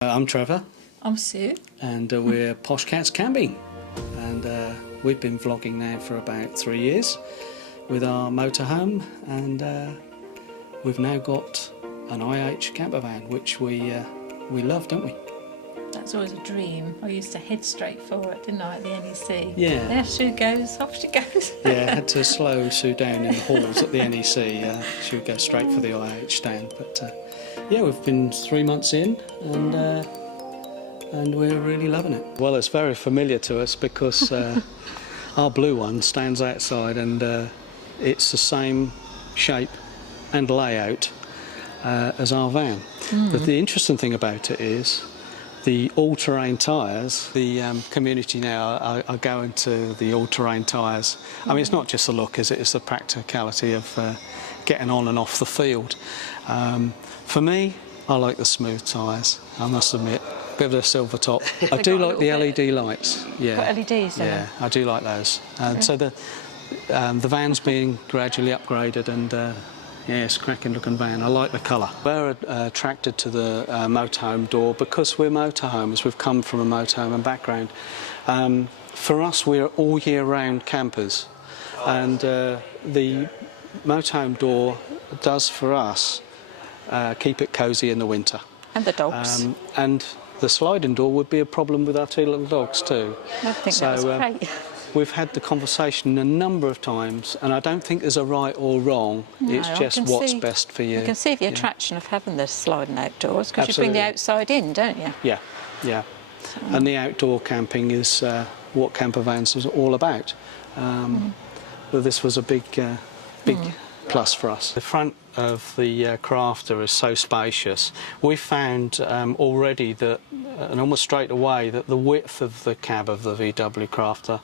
I'm Trevor. I'm Sue. And we're Poshcats camping. And we've been vlogging now for about 3 years with our motorhome, and we've now got an IH campervan, which we love, don't we? That's always a dream. I used to head straight for it, didn't I, at the NEC? Yeah. There Sue goes, off she goes. Yeah, I had to slow Sue down in the halls at the NEC. She would go straight for the IH stand. But yeah, we've been 3 months in, and we're really loving it. Well, it's very familiar to us because our blue one stands outside, and it's the same shape and layout as our van. But the interesting thing about it is the all-terrain tyres. The community now are going to the all-terrain tyres. I mean, it's not just the look, is it? It's the practicality of getting on and off the field. For me, I like the smooth tyres, I must admit. Bit of a silver top. I do like the LED lights. Yeah. Got LEDs in Yeah, I do like those. So the van's being gradually upgraded, and yeah, it's a cracking looking van. I like the colour. We're attracted to the motorhome door because we're motorhomes. We've come from a motorhome and background. For us, we're all year round campers, and the motorhome door does for us keep it cosy in the winter. And the dogs. And the sliding door would be a problem with our two little dogs too. I think that was great. We've had the conversation a number of times, and I don't think there's a right or wrong. No, it's just what's best for you. You can see the attraction of having the sliding outdoors, because you bring the outside in, don't you? Yeah, yeah. So. And the outdoor camping is what campervans is all about. But this was a big plus for us. The front of the Crafter is so spacious. We found already that, and almost straight away, that the width of the cab of the VW Crafter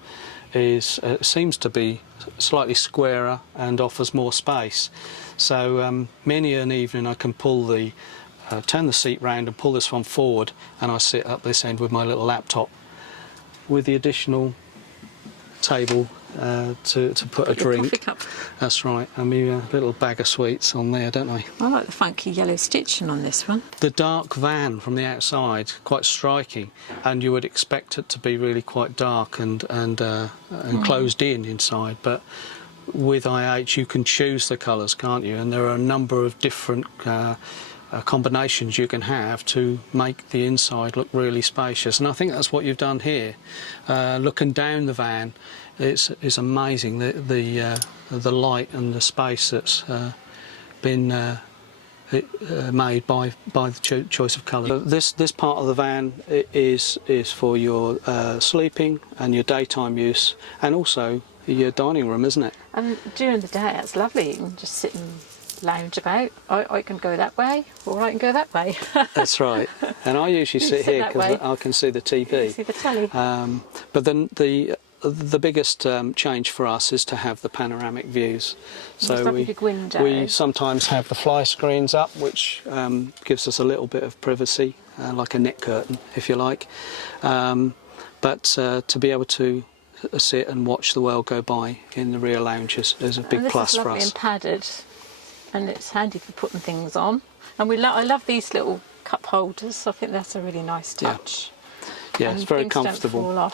seems to be slightly squarer and offers more space. So many an evening I can turn the seat round and pull this one forward, and I sit up this end with my little laptop with the additional table to put a drink. Coffee cup. That's right. I mean, a little bag of sweets on there, don't I? I like the funky yellow stitching on this one. The dark van from the outside, quite striking, and you would expect it to be really quite dark and closed in inside. But with IH, you can choose the colours, can't you? And there are a number of different combinations you can have to make the inside look really spacious, and I think that's what you've done here. Looking down the van, it's amazing the light and the space that's been made by the choice of colour. This part of the van is for your sleeping and your daytime use, and also your dining room, isn't it? And during the day, it's lovely. You can just sit and lounge about. I can go that way, or I can go that way. That's right. And I usually sit here because I can see the TV. You can see the telly. But then the biggest change for us is to have the panoramic views. So we sometimes have the fly screens up, which gives us a little bit of privacy, like a net curtain, if you like. But to be able to sit and watch the world go by in the rear lounge is a big plus for us. This is lovely and padded, and it's handy for putting things on. And I love these little cup holders. I think that's a really nice touch. Yeah, it's very comfortable.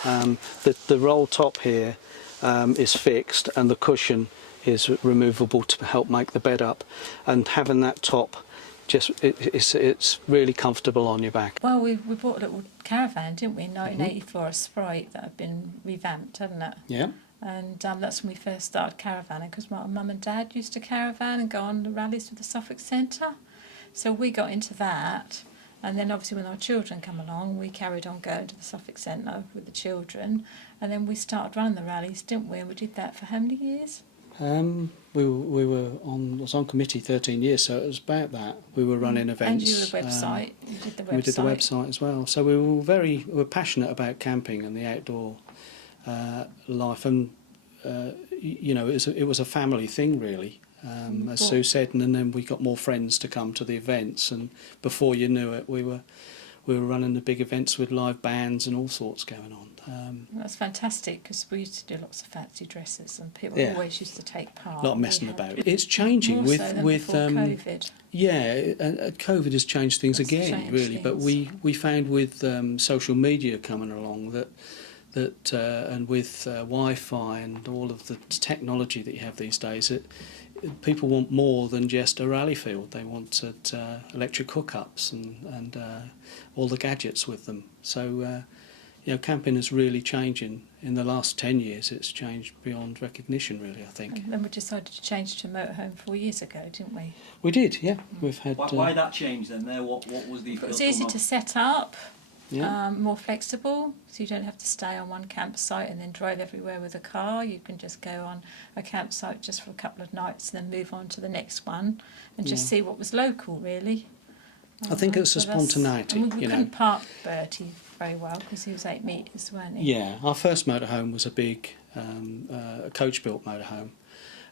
The roll top here is fixed, and the cushion is removable to help make the bed up. And having that top, it's really comfortable on your back. Well, we bought a little caravan, didn't we, in 1984, a Sprite that had been revamped, hadn't it? Yeah. And that's when we first started caravanning, because my mum and dad used to caravan and go on the rallies with the Suffolk Centre. So we got into that. And then obviously when our children come along, we carried on going to the Suffolk Centre with the children. And then we started running the rallies, didn't we? And we did that for how many years? We was on committee 13 years, so it was about that. We were running events. And you did the website. You did the website. We did the website as well. So we were passionate about camping and the outdoor life. And, you know, it was a family thing, really. As Sue said, and then we got more friends to come to the events, and before you knew it, we we were running the big events with live bands and all sorts going on. That's fantastic, because we used to do lots of fancy dresses and people Yeah. always used to take part. Not messing about. It's changing more with so than with before COVID. yeah, COVID has changed things It's again, changed really. But things. we found with social media coming along that and with Wi-Fi and all of the technology that you have these days, people want more than just a rally field. They want electric hookups and all the gadgets with them. So camping is really changing. In the last 10 years, it's changed beyond recognition, really, I think. And then we decided to change to a motorhome 4 years ago, didn't we? We did, yeah. We've had. Why that change then? There, what was the? It was easy to set up. Yeah. More flexible, so you don't have to stay on one campsite and then drive everywhere with a car. You can just go on a campsite just for a couple of nights and then move on to the next one and just see what was local, really. I think it's a So that's- spontaneity, and we couldn't park Bertie very well because he was 8 metres, weren't he? Yeah, our first motorhome was a big coach-built motorhome,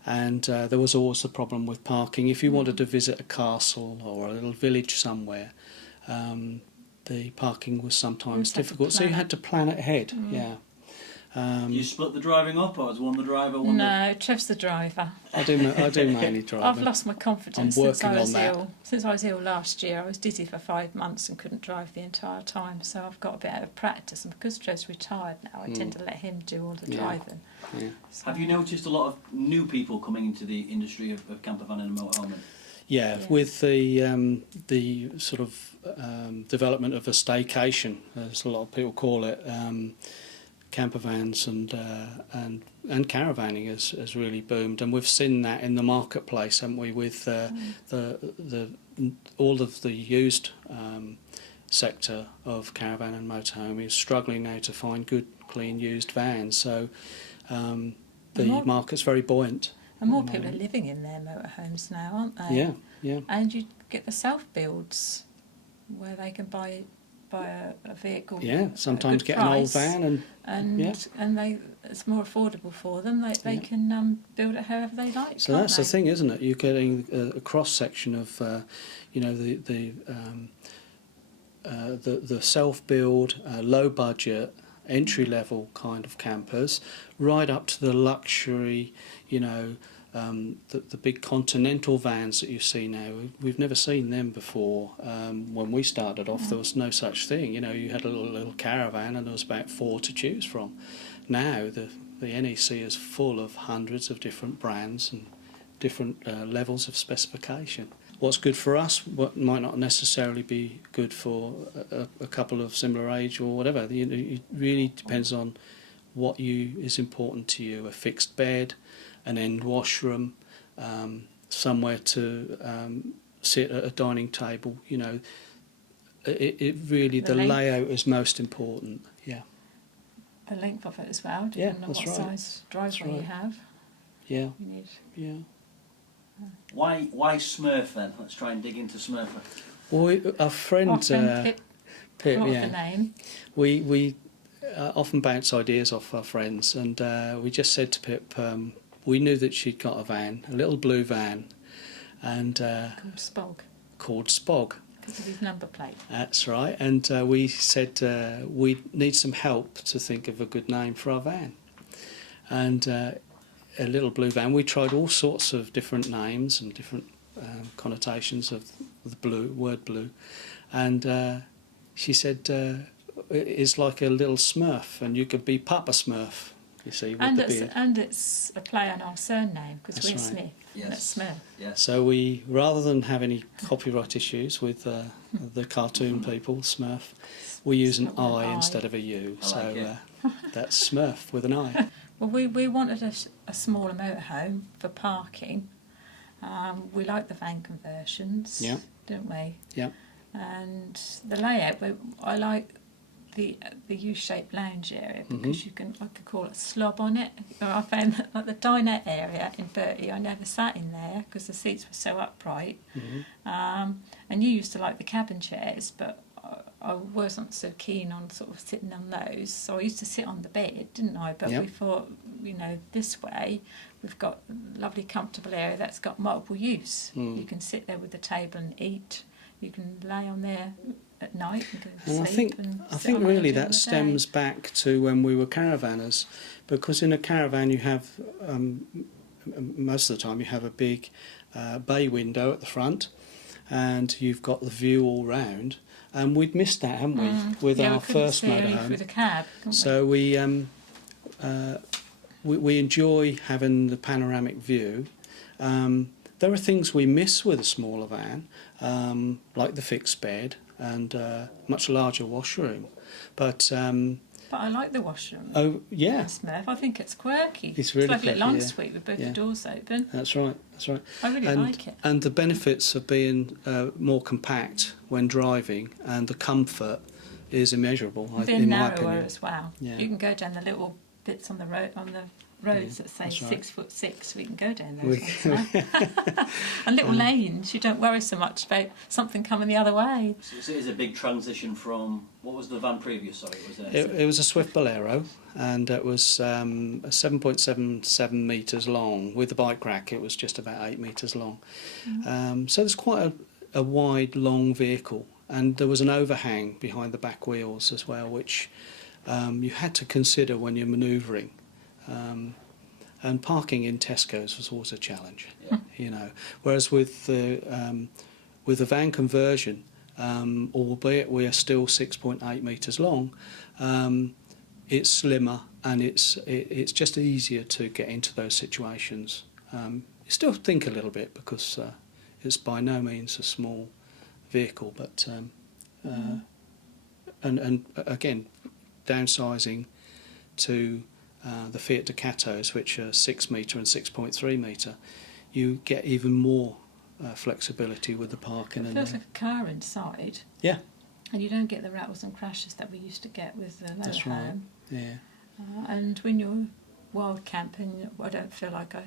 and there was always the problem with parking. If you wanted to visit a castle or a little village somewhere, the parking was sometimes difficult, so you had to plan it ahead. Yeah. You split the driving up, or was one the driver? One No, Trev's the driver. I do mainly drive. I've lost my confidence I'm since I working was on that. ill. Since I was ill last year, I was dizzy for 5 months and couldn't drive the entire time. So I've got a bit out of practice, and because Trev's retired now, I tend to let him do all the Yeah. driving. Yeah. So, Have you noticed a lot of new people coming into the industry of campervan and motorhome? Yeah, Yeah. with the sort of development of a staycation, as a lot of people call it, campervans and caravanning has really boomed, and we've seen that in the marketplace, haven't we? With the all of the used sector of caravan and motorhome is struggling now to find good, clean used vans. So the market's very buoyant. and more people are living in their motorhomes now, aren't they? Yeah, yeah. And you get the self-builds where they can buy a vehicle. Yeah, at a sometimes good get an old price, van and yeah. it's more affordable for them. They Yeah. can build it however they like. So can't that's they? the thing, isn't it? You're getting a cross section of, the self-build, low budget, entry level kind of campers, right up to the luxury, the big continental vans that you see now. We've never seen them before. When we started off, there was no such thing. You had a little caravan, and there was about 4 to choose from. Now the NEC is full of hundreds of different brands and different levels of specification. What's good for us, what might not necessarily be good for a couple of similar age or whatever. It really depends on what is important to you. A fixed bed, an end washroom, somewhere to sit at a dining table. It really, the layout is most important. Yeah. The length of it as well, Yeah, depending on what that's right. size driveway That's you right. have. Yeah. You need. Yeah. Why Smurf then? Let's try and dig into Smurf. Well, our friend Our friend Pip Pip, thought of yeah. the name. We often bounce ideas off our friends, and we just said to Pip, we knew that she'd got a van, a little blue van, and Called Spog, called Spog. because of his number plate. That's right. And we said we need some help to think of a good name for our van. And a little blue van. We tried all sorts of different names and different connotations of the word blue. And she said it's like a little Smurf, and you could be Papa Smurf, you see, with the beard. And it's a play on our surname, because That's we're right. Smith, and it's Smurf. Yes. So we, rather than have any copyright issues with the cartoon people, Smurf, we use an Smurf with an I I. instead of a U. I like So it. that's Smurf with an I. Well, we wanted a smaller motorhome for parking. We like the van conversions, Yeah. don't we? Yeah. And the layout, I like the U-shaped lounge area, because I could call it slob on it. I found that like the dinette area in Bertie, I never sat in there because the seats were so upright. And you used to like the cabin chairs, but I wasn't so keen on sort of sitting on those. So I used to sit on the bed, didn't I? But Yep. we thought, this way we've got a lovely comfortable area that's got multiple use. You can sit there with the table and eat. You can lay on there at night and go to And sleep. I think really that stems back to when we were caravanners, because in a caravan you have most of the time you have a big bay window at the front, and you've got the view all round. And we'd missed that, haven't we, with our first motorhome? With a cab, so we enjoy having the panoramic view. There are things we miss with a smaller van, like the fixed bed and much larger washroom. But I like the washroom. oh yeah, Smith. I think it's quirky. It's really like a little quirky, ensuite with both the doors open. That's right. I really like it. And the benefits of being more compact when driving, and the comfort is immeasurable. Being in my narrower opinion. as well. Yeah. You can go down the little bits on the roads that say that's right. 6'6", we can go down those ones now. And little lanes, you don't worry so much about something coming the other way. So it is a big transition from, what was the van previous? Sorry, It was a Swift Bolero, and it was 7.77 metres long. With the bike rack, it was just about 8 metres long. So there's quite a wide, long vehicle, and there was an overhang behind the back wheels as well, which you had to consider when you're manoeuvring. And parking in Tesco's was always a challenge, you know. Whereas with the van conversion, albeit we are still 6.8 metres long, it's slimmer, and it's just easier to get into those situations. You still think a little bit, because it's by no means a small vehicle, but and again, downsizing to the Fiat Ducatos, which are 6 metre and 6.3 metre, you get even more flexibility with the parking. It feels like a car inside. Yeah. And you don't get the rattles and crashes that we used to get with the That's motorhome. right. Yeah. And when you're wild camping, I don't feel like I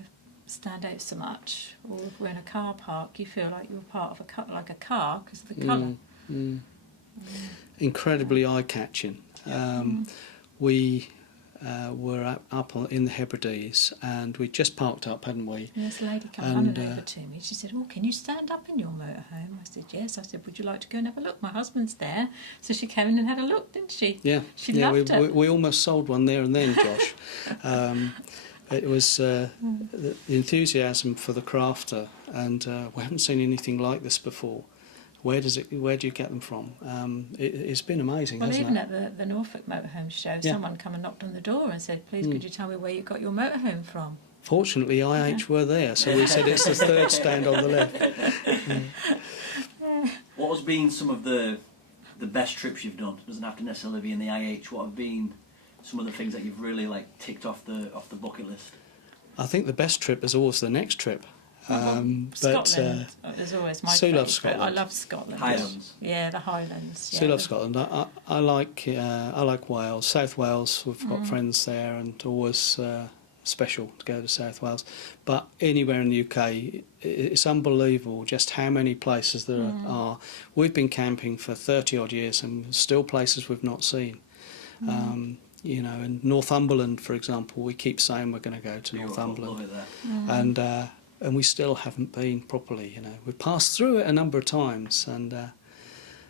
stand out so much. Or if we're in a car park, you feel like you're part of a car, like a car, because of the colour. Incredibly eye-catching. We were up in the Hebrides, and we just parked up, hadn't we? And this lady came running over to me. She said, "Oh, can you stand up in your motorhome?" I said, "Yes." I said, "Would you like to go and have a look? My husband's there." So she came in and had a look, didn't she? Yeah. She loved it. We almost sold one there and then, Josh. It was the enthusiasm for the crafter, and we haven't seen anything like this before. Where do you get them from? It's been amazing, Well, hasn't even it? at the Norfolk Motorhome show, Yeah. someone come and knocked on the door and said, "Please, could you tell me where you got your motorhome from?" Fortunately, IH were there, so we said it's the third stand on the left. What has been some of the best trips you've done? It doesn't have to necessarily be in the IH. What have been some of the things that you've really ticked off the bucket list? I think the best trip is always the next trip. Scotland is always my Sue favourite. loves Scotland. I love Scotland. Highlands. Yeah, the Highlands. Sue loves Scotland. I like Wales, South Wales. We've got friends there, and always special to go to South Wales. But anywhere in the UK, it's unbelievable just how many places there are. We've been camping for 30 odd years, and still places we've not seen. You know, in Northumberland, for example, we keep saying we're going to go to Northumberland. Love it there. And we still haven't been properly, you know. We've passed through it a number of times, and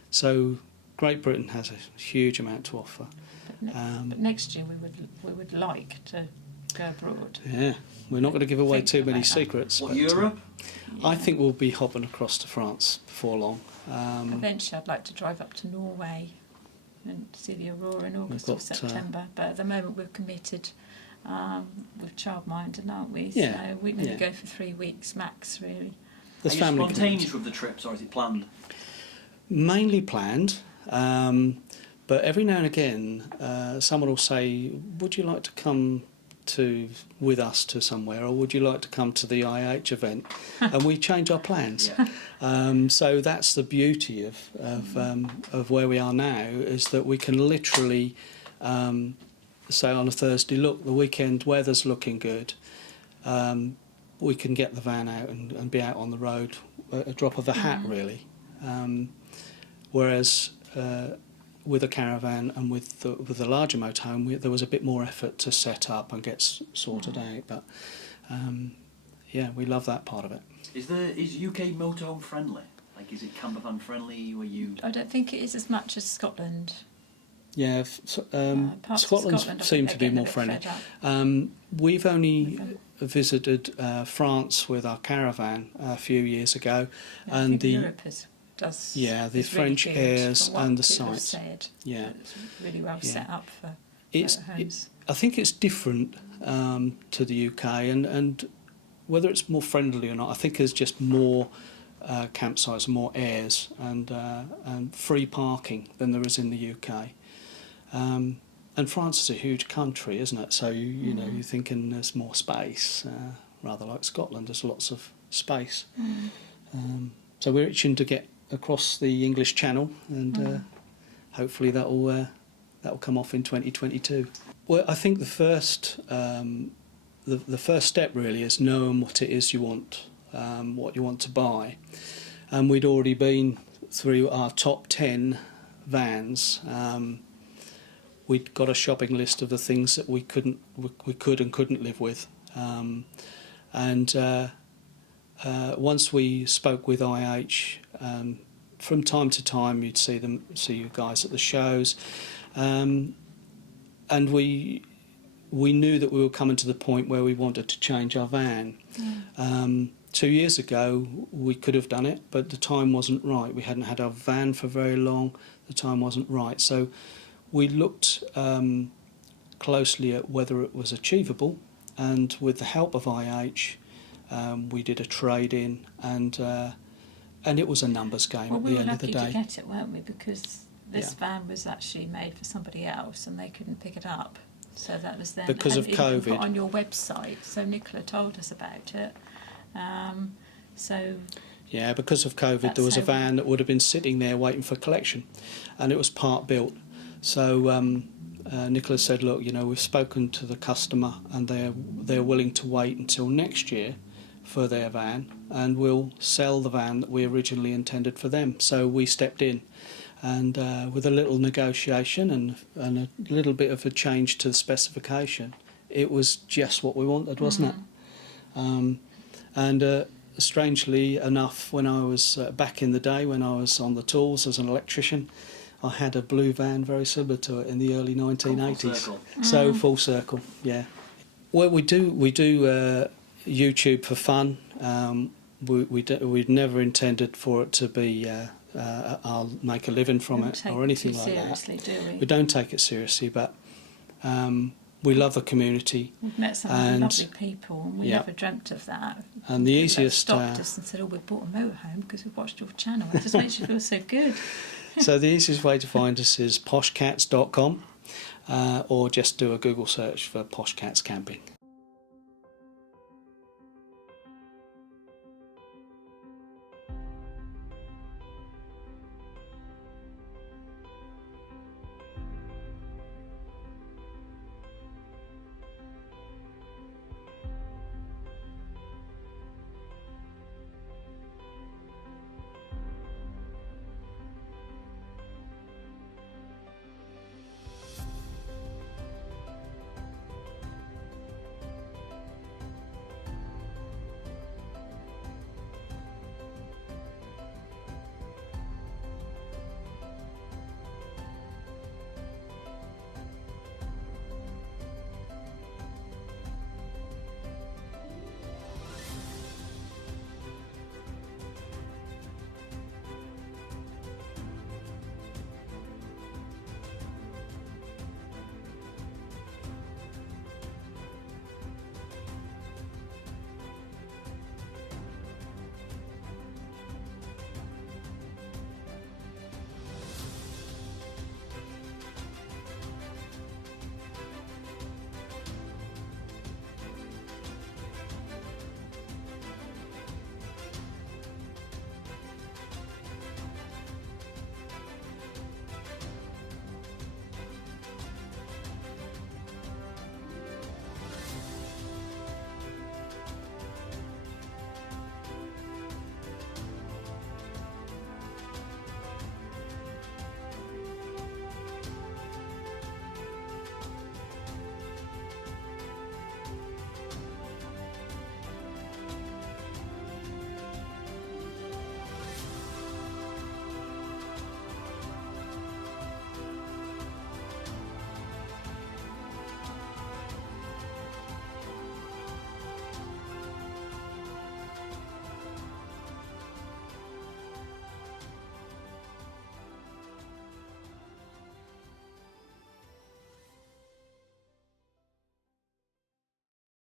so Great Britain has a huge amount to offer. But next year we would like to go abroad. Yeah, we're not going to give away Think too many about that. secrets. What, but, Europe? I think we'll be hopping across to France before long. Eventually I'd like to drive up to Norway and see the aurora in August or got, September. But at the moment we're committed with childminded, aren't we? Yeah, So we need yeah. to go for 3 weeks max, really. There's Are you family spontaneous commitments. with the trips, or is it planned? Mainly planned, but every now and again someone will say, "Would you like to come with us to somewhere, or would you like to come to the IH event?" And we change our plans. Yeah. So that's the beauty of where we are now, is that we can literally say on a Thursday, "Look, the weekend weather's looking good." We can get the van out and be out on the road at a drop of a hat, really. Whereas with a caravan and with the larger motorhome, there was a bit more effort to set up and get sorted out. But yeah, we love that part of it. Is UK motorhome friendly? Like, is it campervan friendly? Were you? I don't think it is as much as Scotland. Yeah, Parts of Scotland Scotland, I seem think to be they're more getting a bit friendly. fed up. We've only With them. visited France with our caravan a few years ago, Yeah, I and think the Europe the is really French good airs from what and the people have sites. said. Yeah. It's really well Yeah. set up for It's motorhomes. I think it's different to the UK, and whether it's more friendly or not, I think there's just more campsites, more airs, and free parking than there is in the UK. And France is a huge country, isn't it? So you know, you're thinking there's more space, rather like Scotland. There's lots of space. So we're itching to get across the English Channel, and hopefully that'll come off in 2022. Well, I think the first step really is knowing what it is you want, what you want to buy, and we'd already been through our top 10 vans. We'd got a shopping list of the things that we could and couldn't live with, and once we spoke with IH, from time to time you'd see you guys at the shows, and we knew that we were coming to the point where we wanted to change our van. 2 years ago we could have done it, but the time wasn't right. We hadn't had our van for very long. The time wasn't right, so we looked closely at whether it was achievable, and with the help of IH, we did a trade-in, and it was a numbers game at the end of the We were lucky day. to get it, weren't we? Because this van was actually made for somebody else, and they couldn't pick it up. So that was then Because of and it hadn't been COVID. put on your website. So Nicola told us about it. So Yeah, because of COVID, That's there was a how- van that would have been sitting there waiting for collection, and it was part built. So Nicola said, "Look, you know, we've spoken to the customer, and they're willing to wait until next year for their van, and we'll sell the van that we originally intended for them." So we stepped in, and with a little negotiation and a little bit of a change to the specification, it was just what we wanted, wasn't it? And strangely enough, when I was back in the day, when I was on the tools as an electrician, I had a blue van very similar to it in the early 1980s. circle. So full circle, yeah. Well, we do YouTube for fun. We'd never intended for it to be I'll make a living from we don't it take or anything it too like that. seriously, do we? We don't take it seriously, but we love the community. We've met some And- lovely people, and we yeah. never dreamt of that. And the People that easiest, stopped us and said, "Oh, we bought a motorhome because we've watched your channel." It just makes you feel so good. So the easiest way to find us is poshcats.com, or just do a Google search for Poshcats Camping.